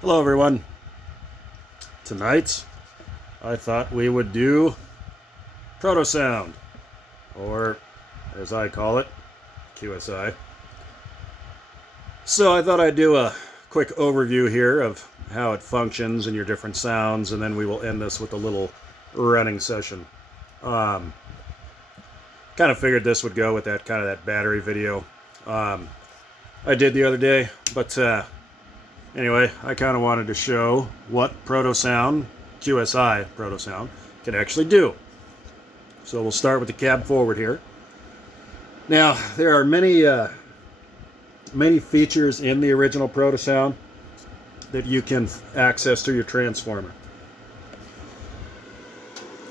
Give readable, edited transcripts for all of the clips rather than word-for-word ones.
Hello everyone. Tonight I thought we would do Proto sound, or as I call it, QSI. So I thought I'd do a quick overview here of how it functions and your different sounds, and then we will end this with a little running session. Kind of figured this would go with that battery video I did the other day, but anyway, I kind of wanted to show what Proto sound, QSI Proto sound, can actually do. So we'll start with the cab forward here. Now, there are many features in the original Proto sound that you can access through your transformer.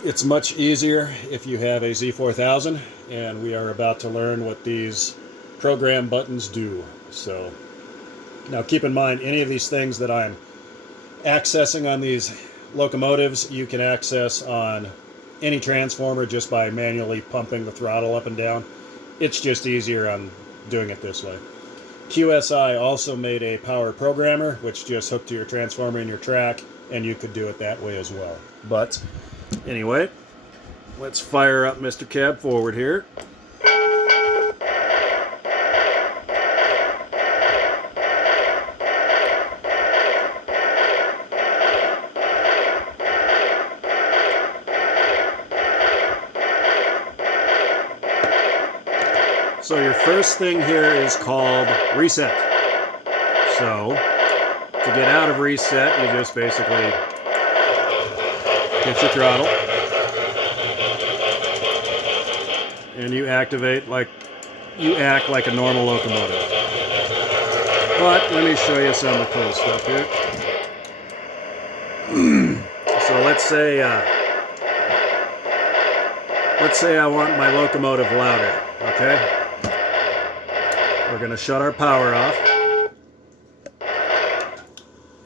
It's much easier if you have a Z4000, and we are about to learn what these program buttons do. So now keep in mind, any of these things that I'm accessing on these locomotives, you can access on any transformer just by manually pumping the throttle up and down. It's just easier on doing it this way. QSI also made a power programmer, which just hooked to your transformer in your track, and you could do it that way as well. But anyway, let's fire up Mr. Cab Forward here. So your first thing here is called reset. So to get out of reset, you just basically hit your throttle and you act like a normal locomotive. But let me show you some of the cool stuff here. So let's say I want my locomotive louder, okay? We're going to shut our power off,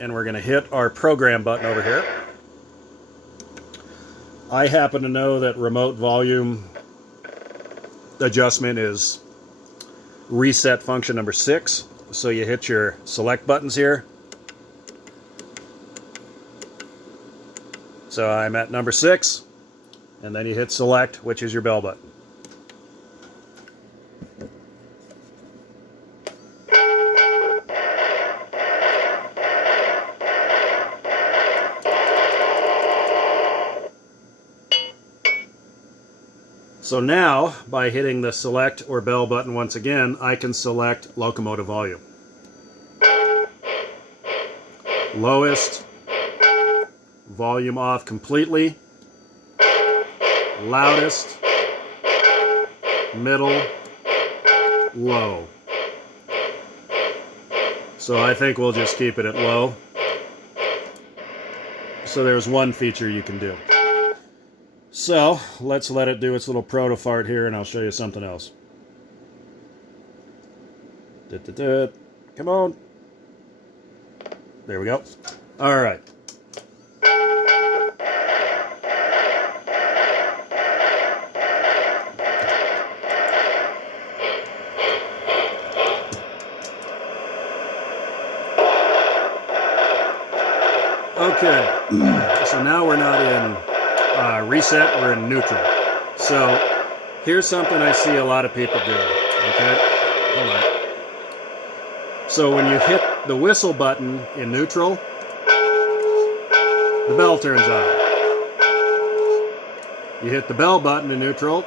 and we're going to hit our program button over here. I happen to know that remote volume adjustment is reset function number 6. So you hit your select buttons here. So I'm at number 6, and then you hit select, which is your bell button. So now, by hitting the select or bell button once again, I can select locomotive volume. Lowest, volume off completely. Loudest, middle, low. So I think we'll just keep it at low. So there's one feature you can do. So let's let it do its little proto fart here, and I'll show you something else. Come on. There we go. All right. Okay. So now we're not in reset, we're in neutral. So here's something I see a lot of people do. Okay, hold on. So when you hit the whistle button in neutral, the bell turns on. You hit the bell button in neutral,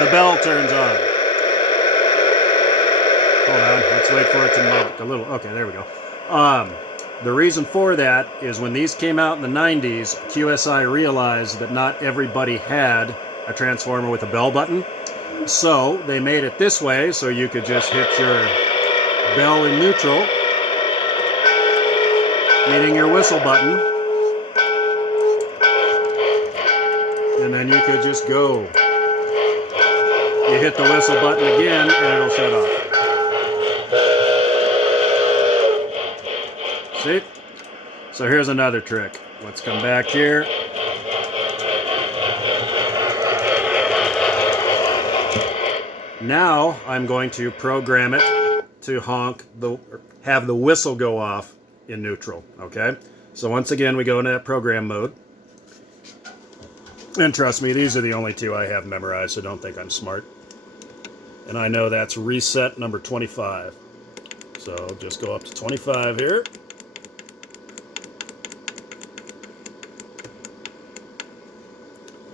the bell turns on. Hold on, let's wait for it to make a little... Okay, there we go. The reason for that is when these came out in the 90s, QSI realized that not everybody had a transformer with a bell button. So they made it this way, so you could just hit your bell in neutral, hitting your whistle button, and then you could just go. You hit the whistle button again, and it'll shut off. See? So here's another trick. Let's come back here. Now I'm going to program it to have the whistle go off in neutral, okay? So once again, we go into that program mode. And trust me, these are the only two I have memorized, so don't think I'm smart. And I know that's reset number 25. So just go up to 25 here.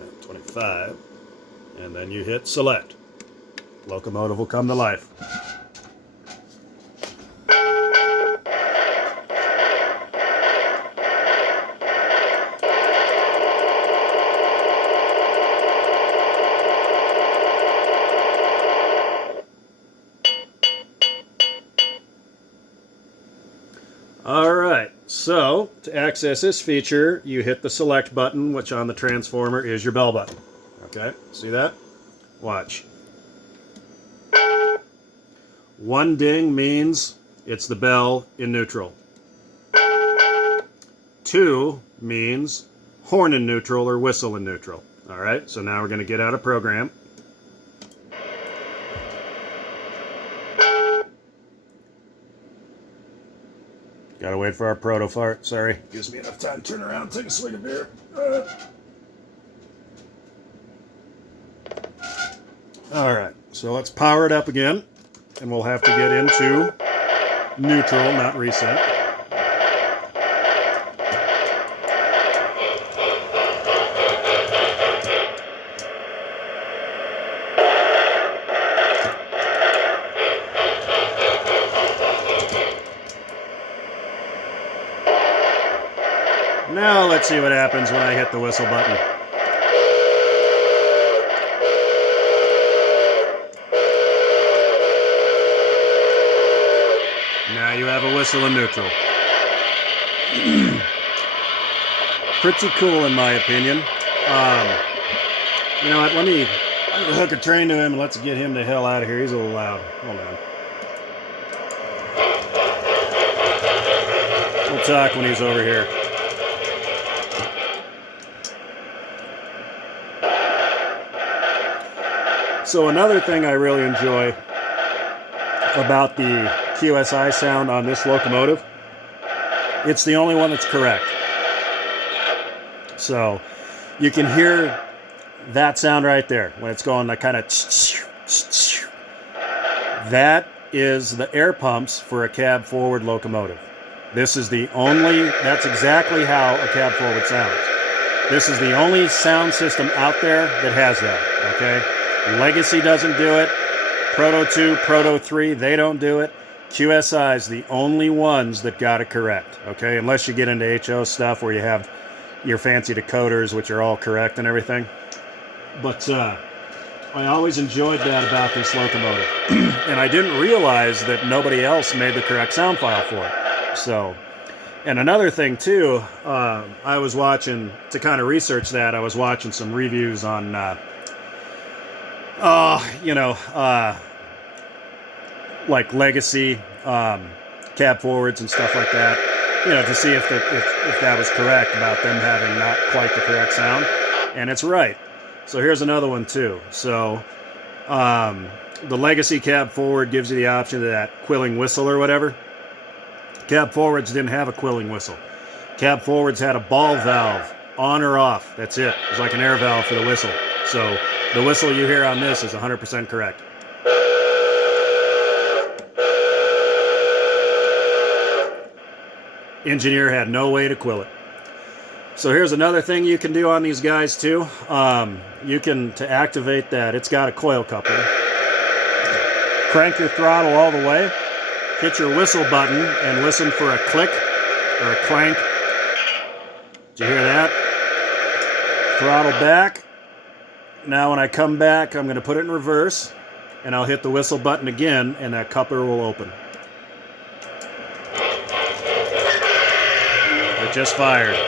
And 25. And then you hit select. Locomotive will come to life. Alright, so to access this feature, you hit the select button, which on the transformer is your bell button. Okay, see that? Watch. One ding means it's the bell in neutral. Two means horn in neutral or whistle in neutral. Alright, so now we're going to get out of program. Gotta wait for our proto fart, sorry. Gives me enough time to turn around and take a swig of beer. Alright, so let's power it up again. And we'll have to get into neutral, not reset. Now let's see what happens when I hit the whistle button. Now you have a whistle in neutral. Pretty cool in my opinion. You know what, let me hook a train to him and let's get him the hell out of here. He's a little loud. Hold on. We'll talk when he's over here. So another thing I really enjoy about the QSI sound on this locomotive, it's the only one that's correct. So you can hear that sound right there when it's going like kind of that is the air pumps for a cab forward locomotive. This is the only, that's exactly how a cab forward sounds. This is the only sound system out there that has that, okay? Legacy doesn't do it. Proto 2, Proto 3, they don't do it. QSI is the only ones that got it correct, okay? Unless you get into HO stuff where you have your fancy decoders, which are all correct and everything. But I always enjoyed that about this locomotive. And I didn't realize that nobody else made the correct sound file for it. So, and another thing too, I was watching, to kind of research that, I was watching some reviews on like legacy cab forwards and stuff like that, to see if that was correct about them having not quite the correct sound, and it's right. So here's another one too. So the legacy cab forward gives you the option of that quilling whistle or whatever. Cab forwards didn't have a quilling whistle. Cab forwards had a ball valve, on or off. That's it. It was like an air valve for the whistle. So the whistle you hear on this is 100% correct. Engineer had no way to quill it. So here's another thing you can do on these guys too. You can, to activate that, it's got a coil coupler. Crank your throttle all the way, hit your whistle button, and listen for a click or a clank. Did you hear that? Throttle back. Now when I come back, I'm going to put it in reverse, and I'll hit the whistle button again, and that coupler will open. It just fired.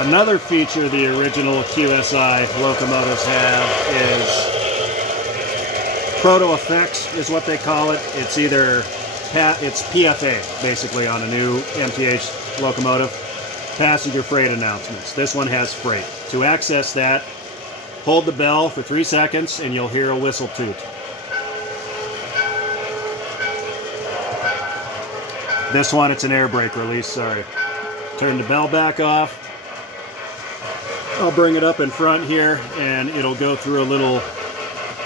Another feature the original QSI locomotives have is Proto effects is what they call it. It's either it's PFA basically on a new MTH locomotive, passenger freight announcements. This one has freight. To access that, hold the bell for 3 seconds and you'll hear a whistle toot. This one, it's an air brake release, sorry. Turn the bell back off. I'll bring it up in front here and it'll go through a little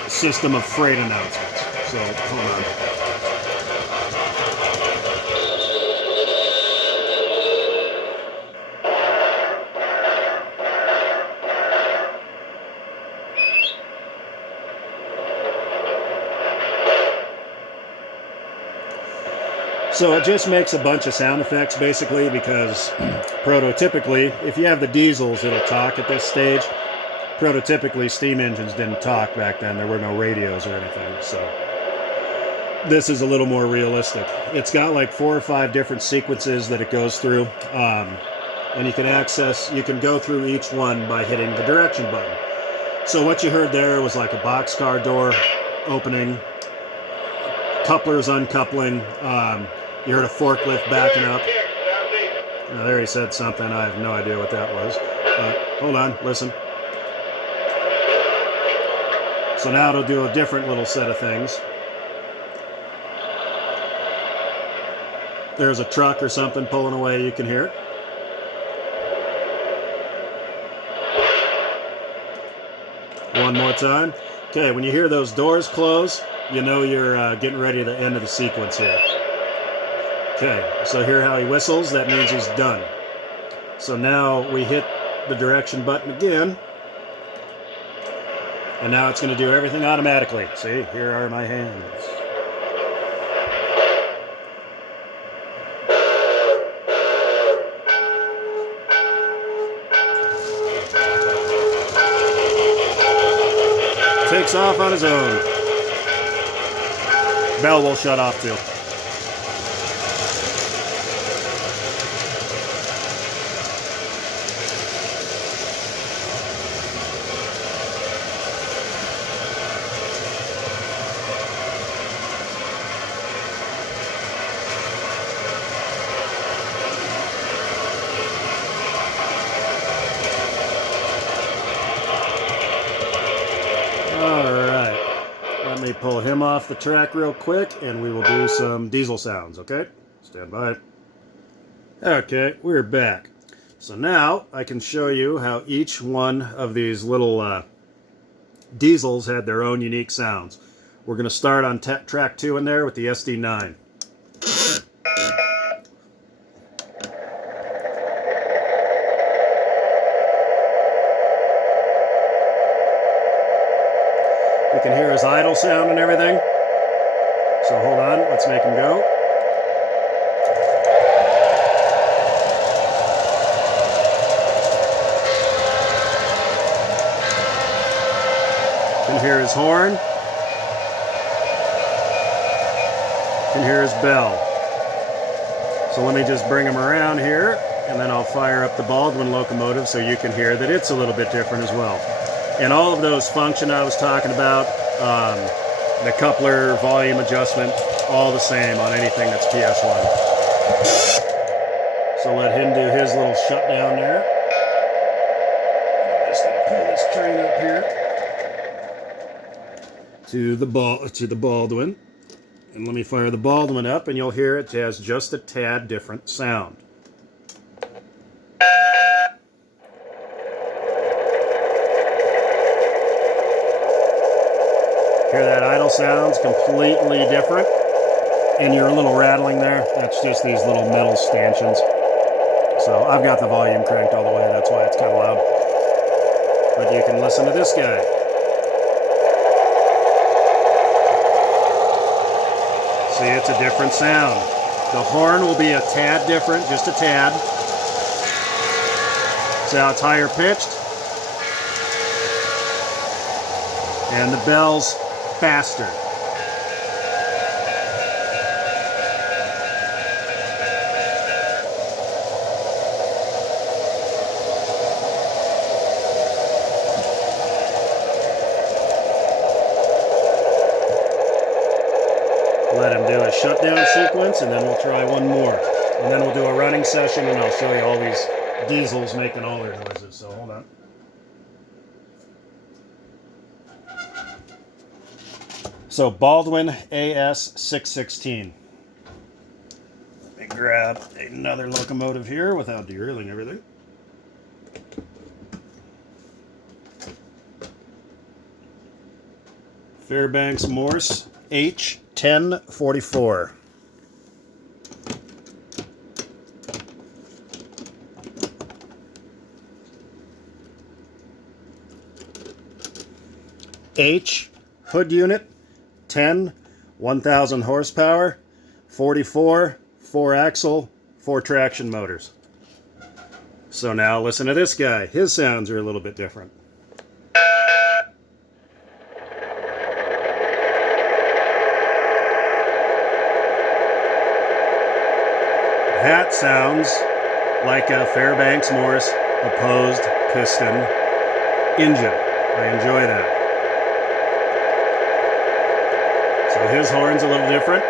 system of freight announcements. So, hold on. So it just makes a bunch of sound effects basically because prototypically, if you have the diesels, it'll talk at this stage. Prototypically, steam engines didn't talk back then. There were no radios or anything. So this is a little more realistic. It's got like 4 or 5 different sequences that it goes through. And you can go through each one by hitting the direction button. So what you heard there was like a boxcar door opening, couplers uncoupling. You heard a forklift backing up. Now, there he said something. I have no idea what that was. Hold on, listen. So now it'll do a different little set of things. There's a truck or something pulling away, you can hear it. One more time. Okay, when you hear those doors close, you know you're getting ready to end of the sequence here. Okay, so hear how he whistles, that means he's done. So now we hit the direction button again. And now it's going to do everything automatically. See, here are my hands. Takes off on his own. Bell will shut off too. Pull him off the track real quick and we will do some diesel sounds, okay? Stand by. Okay, we're back. So now I can show you how each one of these little diesels had their own unique sounds. We're going to start on track 2 in there with the SD9. You can hear his idle sound and everything. So hold on, let's make him go. You can hear his horn. You can hear his bell. So let me just bring him around here, and then I'll fire up the Baldwin locomotive so you can hear that it's a little bit different as well. And all of those function I was talking about, the coupler, volume adjustment, all the same on anything that's PS1. So let him do his little shutdown there. I'm just going to pull this train up here to the Baldwin. And let me fire the Baldwin up and you'll hear it has just a tad different sound. Hear that idle sounds completely different. And you're a little rattling there. That's just these little metal stanchions. So I've got the volume cranked all the way. That's why it's kind of loud. But you can listen to this guy. See, it's a different sound. The horn will be a tad different, just a tad. See how it's higher pitched? And the bell's faster. shutdown sequence, and then we'll try one more. And then we'll do a running session, and I'll show you all these diesels making all their noises. So hold on. So Baldwin AS616. Let me grab another locomotive here without derailing everything. Fairbanks Morse H1044. H hood unit 10, 1000 horsepower, 44, 4 axle, 4 traction motors. So now listen to this guy. His sounds are a little bit different. That sounds like a Fairbanks Morse opposed piston engine. I enjoy that. So his horn's a little different.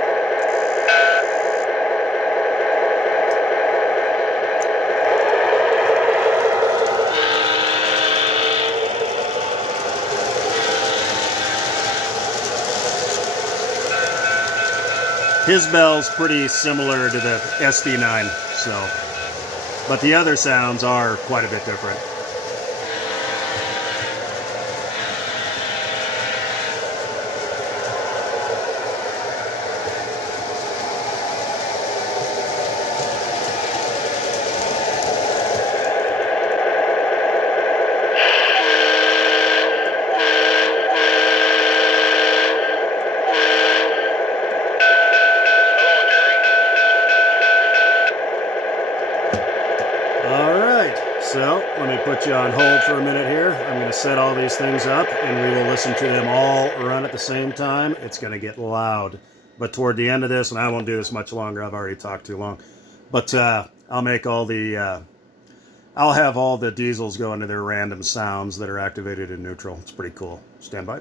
His bell's pretty similar to the SD9, but the other sounds are quite a bit different. So, let me put you on hold for a minute here. I'm going to set all these things up, and we will listen to them all run at the same time. It's going to get loud. But toward the end of this, and I won't do this much longer, I've already talked too long, but I'll make all the, I'll have all the diesels go into their random sounds that are activated in neutral. It's pretty cool. Stand by.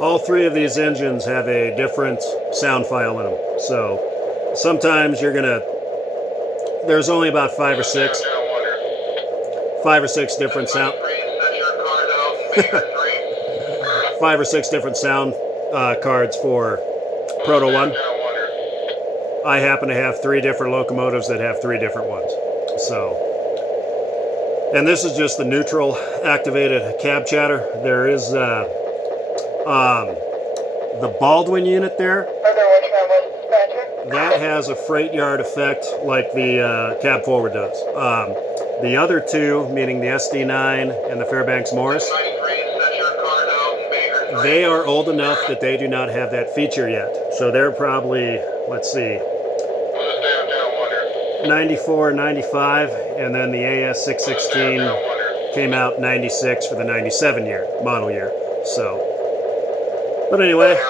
All three of these engines have a different sound file in them. So sometimes you're going to there's only about five or six different sound. 5 or 6 different sound cards for Proto 1. I happen to have 3 different locomotives that have 3 different ones. So, and this is just the neutral activated cab chatter. There is the Baldwin unit there. That has a freight yard effect like the cab forward does. The other two, meaning the SD9 and the Fairbanks Morris, they are old enough that they do not have that feature yet. So they're probably, let's see, 94, 95, and then the AS616 came out 96 for the 97 model year. So, but anyway.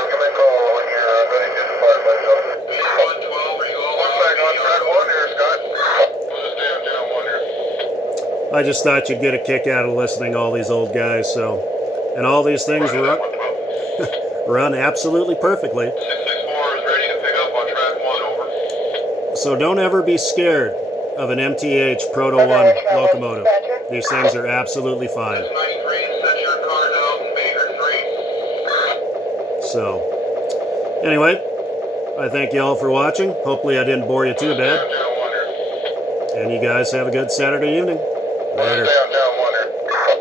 I just thought you'd get a kick out of listening to all these old guys, so, and all these things run absolutely perfectly. 664 is ready to pick up on track 1, over. So don't ever be scared of an MTH Proto 1 locomotive. These things are absolutely fine. So, anyway, I thank you all for watching. Hopefully I didn't bore you too bad. And you guys have a good Saturday evening. Later.